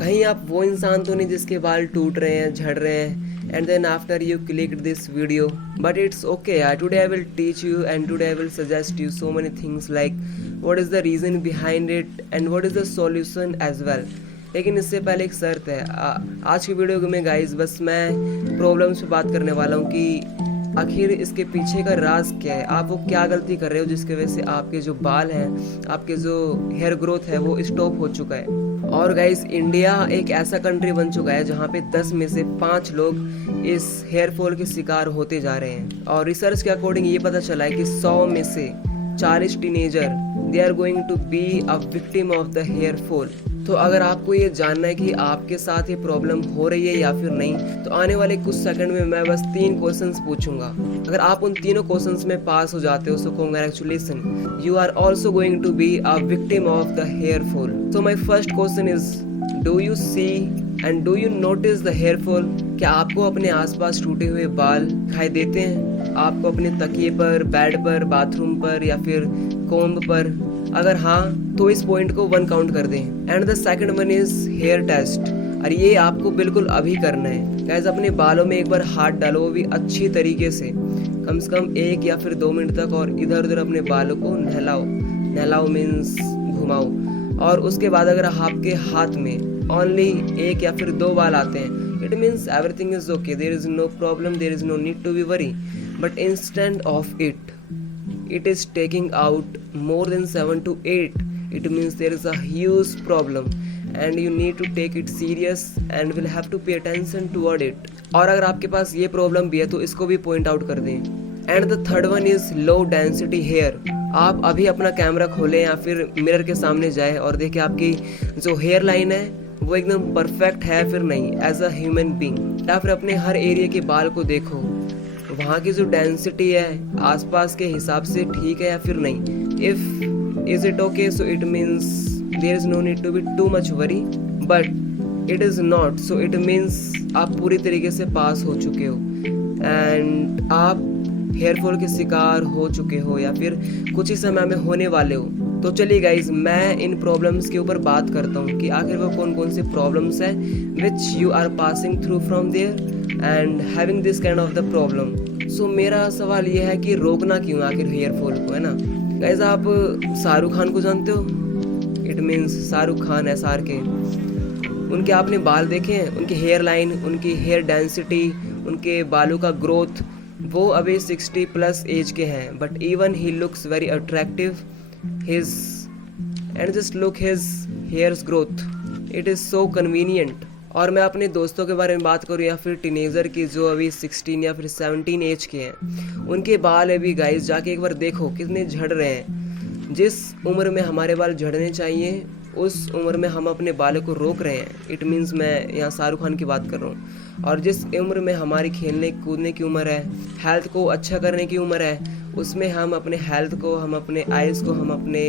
कहीं आप वो इंसान तो नहीं जिसके बाल टूट रहे हैं, झड़ रहे हैं, and then after you clicked this video, but it's okay यार, today I will teach you and today I will suggest you so many things like what is the reason behind it and what is the solution as well. लेकिन इससे पहले एक शर्त है। आज की video में गाइस बस मैं प्रॉब्लम्स पे बात करने वाला हूँ कि आखिर इसके पीछे का राज क्या है, आप वो क्या गलती कर रहे हो जिसकी वजह से आपके जो बाल हैं, आपके जो हेयर ग्रोथ है वो स्टॉप हो चुका है। और गाइस इंडिया एक ऐसा कंट्री बन चुका है जहाँ पे 10 में से 5 लोग इस हेयर फॉल के शिकार होते जा रहे हैं। और रिसर्च के अकॉर्डिंग ये पता चला है कि 100 में से 40 teenager they are going to be a victim of the hair fall. तो अगर आपको ये जानना है कि आपके साथ ये प्रॉब्लम हो रही है या फिर नहीं, तो आने वाले कुछ सेकंड में मैं बस 3 क्वेश्चंस पूछूंगा। अगर आप उन तीनों क्वेश्चंस में पास हो जाते हो so congratulation, you are also going to be a victim of the hair fall. So my first question is, do you see and do you notice the hair fall? क्या आपको अपने आसपास टूटे हुए बाल दिखाई देते हैं? आपको अपने तकिए पर, बेड पर, बाथरूम पर या फिर कोम्ब पर? अगर हाँ तो इस पॉइंट को 1 काउंट कर दें। And the second one is hair test, और ये आपको बिल्कुल अभी करना है। गाइस अपने बालों में एक बार हाथ डालो, वो भी अच्छी तरीके से कम 1 या फिर 2 मिनट तक, और इधर उधर अपने बालों को नहलाओ। नहलाओ मीन्स घुमाओ। और उसके बाद अगर आपके हाथ में ओनली 1 या फिर 2 बाल आते हैं, it means everything is okay, there is no problem, there is no need to be worry. But instead of it is taking out more than 7 to 8, it means there is a huge problem and you need to take it serious and will have to pay attention toward it। और अगर आपके पास ये problem भी है तो इसको भी point out कर दें। And the third one is low density hair. आप अभी अपना कैमरा खोलें या फिर मिरर के सामने जाएं और देखें आपकी जो हेयर लाइन है वो एकदम परफेक्ट है फिर नहीं एज अ ह्यूमन बींग, या फिर अपने हर एरिया के बाल को देखो, वहाँ की जो डेंसिटी है आसपास के हिसाब से ठीक है या फिर नहीं। If is it okay so it means there is no need to be too much worry, but it is not so it means आप पूरी तरीके से पास हो चुके हो एंड आप हेयर फॉल के शिकार हो चुके हो या फिर कुछ ही समय में होने वाले हो। तो चलिए गाइज मैं इन प्रॉब्लम्स के ऊपर बात करता हूँ कि आखिर वो कौन कौन से प्रॉब्लम्स हैं which you are passing through from there and having this kind of the problem. So मेरा सवाल ये है कि रोकना क्यों आखिर हेयर फॉल को, है ना। गाइज आप शाहरुख खान को जानते हो? It means Shahrukh Khan SRK। उनके आपने बाल देखे हैं, उनकी हेयर लाइन, उनकी हेयर डेंसिटी, उनके बालों का ग्रोथ, वो अभी 60+ एज के हैं, but even he looks very attractive his and just look his hairs growth, it is so convenient. और मैं अपने दोस्तों के बारे में बात करूँ या फिर टीनेजर की जो अभी 16 या फिर 17 एज के हैं, उनके बाल अभी गाइस जाके एक बार देखो कितने झड़ रहे हैं। जिस उम्र में हमारे बाल झड़ने चाहिए उस उम्र में हम अपने बालों को रोक रहे हैं। इट मीन्स मैं यहाँ शाहरुख खान की बात कर रहा हूँ। और जिस उम्र में हमारी खेलने कूदने की उम्र है, हेल्थ को अच्छा करने की उम्र है, उसमें हम अपने हेल्थ को, हम अपने आइज़ को, हम अपने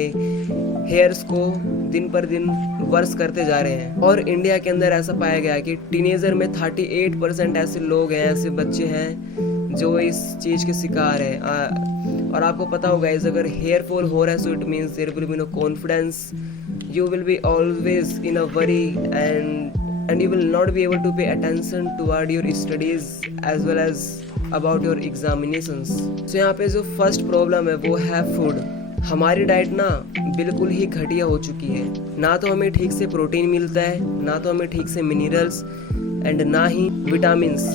हेयर्स को दिन पर दिन वर्स करते जा रहे हैं। और इंडिया के अंदर ऐसा पाया गया है कि टीनेजर में 38% ऐसे लोग हैं, ऐसे बच्चे हैं जो इस चीज़ के शिकार हैं। और आपको पता होगा इस अगर हेयर फॉल हो रहा है so it means there will be no confidence, you will be always in a worry and you will not be able to pay attention toward your studies as well as about your examinations। so यहाँ पे जो first problem है वो है food. हमारी diet ना बिल्कुल ही घटिया हो चुकी है, ना तो हमें ठीक से प्रोटीन मिलता है, ना तो हमें ठीक से मिनरल्स एंड ना ही विटामिन्स।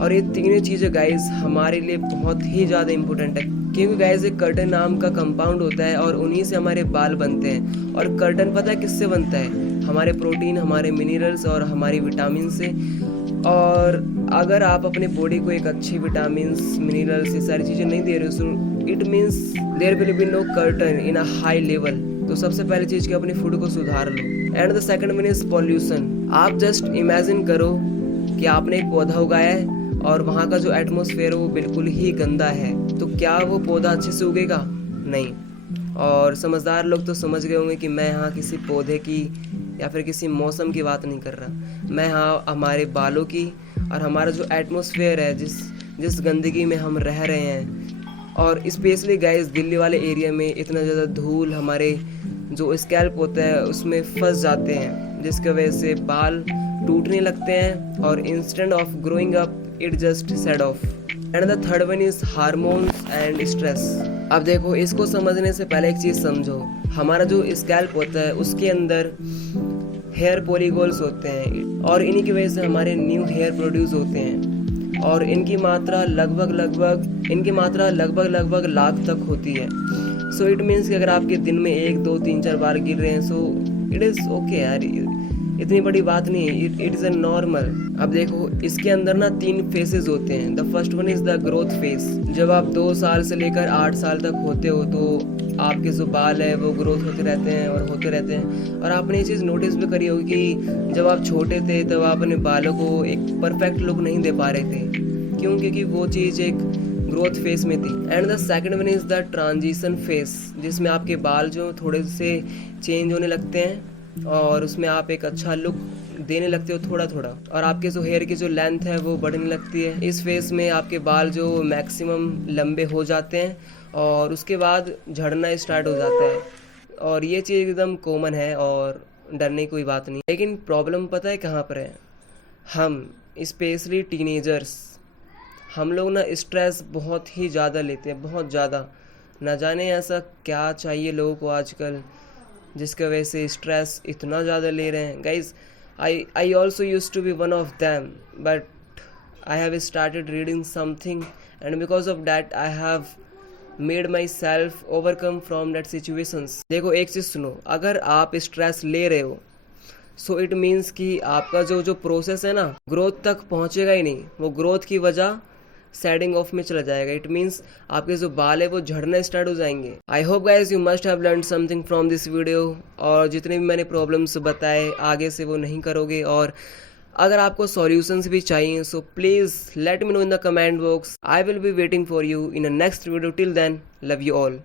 और ये तीनों चीज़ें गाइस हमारे लिए बहुत ही ज़्यादा इम्पोर्टेंट है, क्योंकि गाइस एक कर्टन नाम का कंपाउंड होता है और उन्हीं से हमारे बाल बनते हैं। और कर्टन पता है किससे बनता है? हमारे प्रोटीन, हमारे मिनरल्स और हमारी विटामिन से। और अगर आप अपने बॉडी को एक अच्छी विटामिन्स, मिनरल्स, ये सारी चीज़ें नहीं दे रहे हो so it means there will be no curtain in a high level. तो सबसे पहली चीज़ कि अपने फूड को सुधार लो। And the second one is pollution. आप जस्ट इमेजिन करो कि आपने एक पौधा उगाया है और वहाँ का जो एटमॉस्फेयर है वो बिल्कुल ही गंदा है, तो क्या वो पौधा अच्छे से उगेगा? नहीं। और समझदार लोग तो समझ गए होंगे कि मैं यहाँ किसी पौधे की या फिर किसी मौसम की बात नहीं कर रहा, मैं यहाँ हमारे बालों की और हमारा जो एटमॉस्फेयर है, जिस गंदगी में हम रह रहे हैं। और स्पेशली गाइस दिल्ली वाले एरिया में इतना ज़्यादा धूल, हमारे जो स्कैल्प होता है उसमें फंस जाते हैं, जिसकी वजह से बाल टूटने लगते हैं और instant of growing up it just said of. And the third one is hormones and stress. अब देखो, इसको समझने से पहले एक चीज़ समझो, हमारा जो स्कैल्प होता है उसके अंदर हेयर पॉलीगोल्स होते हैं और इन्हीं की वजह से हमारे न्यू हेयर प्रोड्यूस होते हैं और इनकी मात्रा लगभग लगभग लाख तक होती है। सो इट मीन्स कि अगर आपके दिन में 1 2 3 4 बार गिर रहे हैं, सो इट इज़ ओके यार, इतनी बड़ी बात नहीं है, इट इज़ अ नॉर्मल। अब देखो, इसके अंदर ना 3 फेजेस होते हैं। The first one is the growth phase. जब आप 2 साल से लेकर 8 साल तक होते हो तो आपके जो बाल है वो ग्रोथ होते रहते हैं और होते रहते हैं। और आपने ये चीज़ नोटिस भी करी होगी कि जब आप छोटे थे तब आप अपने बालों को एक परफेक्ट लुक नहीं दे पा रहे थे। क्यों? क्योंकि वो चीज़ एक ग्रोथ फेज में थी। And the second one is the transition phase, जिसमें आपके बाल जो थोड़े से चेंज होने लगते हैं और उसमें आप एक अच्छा लुक देने लगते हो थोड़ा थोड़ा, और आपके जो हेयर की जो लेंथ है वो बढ़ने लगती है। इस फेज में आपके बाल जो मैक्सिमम लंबे हो जाते हैं और उसके बाद झड़ना स्टार्ट हो जाता है। और ये चीज़ एकदम कॉमन है और डरने की कोई बात नहीं। लेकिन प्रॉब्लम पता है कहाँ पर है? हम स्पेशली टीनेजर्स, हम लोग ना स्ट्रेस बहुत ही ज़्यादा लेते हैं, बहुत ज़्यादा। ना जाने ऐसा क्या चाहिए लोगों को आजकल जिसकी वजह से स्ट्रेस इतना ज़्यादा ले रहे हैं। Guys, I also use to be one of them, but I have started reading something and because of that I have made myself overcome from that situations. देखो, एक चीज़ सुनो, अगर आप स्ट्रेस ले रहे हो सो इट मीन्स कि आपका जो प्रोसेस है ना, ग्रोथ तक पहुंचेगा ही नहीं। वो ग्रोथ की वजह सेडिंग ऑफ में चला जाएगा। इट मीन्स आपके जो बाल है वो झड़ना स्टार्ट हो जाएंगे। I hope guys you must have learn something from this video. और जितने भी मैंने प्रॉब्लम्स बताए आगे से वो नहीं करोगे। और अगर आपको सॉल्यूशंस भी चाहिए so please let me know in the comment box. I will be waiting for you in a next video. Till then, love you all.